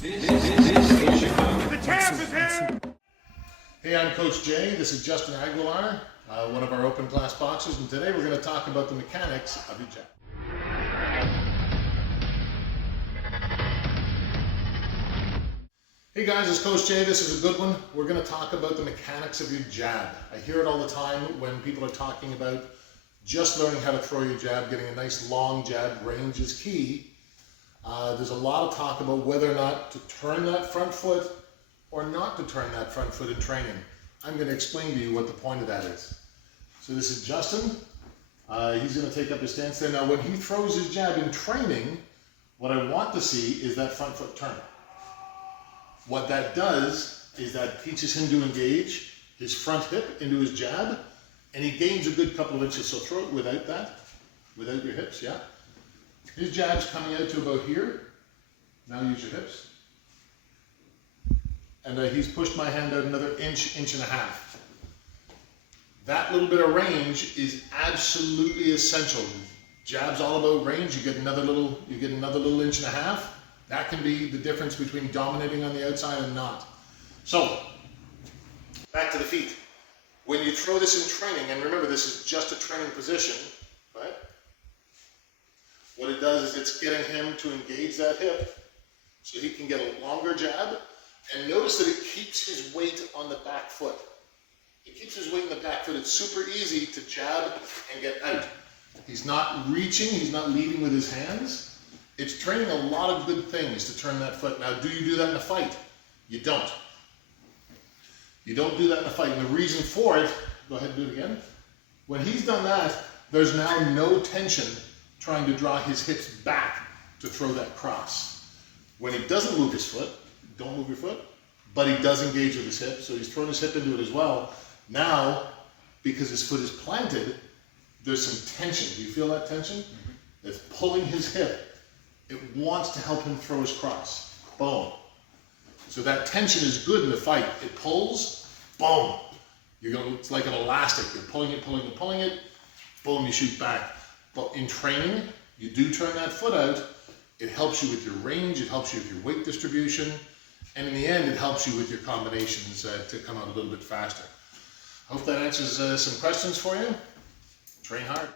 The champ is here! Hey, I'm Coach Jay. This is Justin Aguilar, one of our open class boxers, and today we're going to talk about the mechanics of your jab. Hey guys, it's Coach Jay. This is a good one. We're going to talk about the mechanics of your jab. I hear it all the time when people are talking about just learning how to throw your jab, getting a nice long jab. Range is key. There's a lot of talk about whether or not to turn that front foot or not to turn that front foot in training. I'm going to explain to you what the point of that is. So this is Justin. He's going to take up his stance there. Now when he throws his jab in training, what I want to see is that front foot turn. What that does is that teaches him to engage his front hip into his jab, and he gains a good couple of inches. So throw it without that, without your hips, yeah? His jab's coming out to about here. Now use your hips. And he's pushed my hand out another inch, inch and a half. That little bit of range is absolutely essential. Jab's all about range. You get another little inch and a half. That can be the difference between dominating on the outside and not. So, back to the feet. When you throw this in training, and remember this is just a training position, right? What it does is it's getting him to engage that hip so he can get a longer jab. And notice that it keeps his weight on the back foot. It keeps his weight in the back foot. It's super easy to jab and get out. He's not reaching, he's not leading with his hands. It's training a lot of good things to turn that foot. Now, do you do that in a fight? You don't. You don't do that in a fight. And the reason for it, go ahead and do it again. When he's done that, there's now no tension trying to draw his hips back to throw that cross. When he doesn't move his foot, don't move your foot, but he does engage with his hip, so he's thrown his hip into it as well. Now, because his foot is planted, there's some tension. Do you feel that tension? Mm-hmm. It's pulling his hip. It wants to help him throw his cross. Boom. So that tension is good in the fight. It pulls, boom. It's like an elastic. You're pulling it, pulling it, pulling it, boom, you shoot back. But in training, you do turn that foot out. It helps you with your range, it helps you with your weight distribution, and in the end, it helps you with your combinations to come out a little bit faster. Hope that answers some questions for you. Train hard.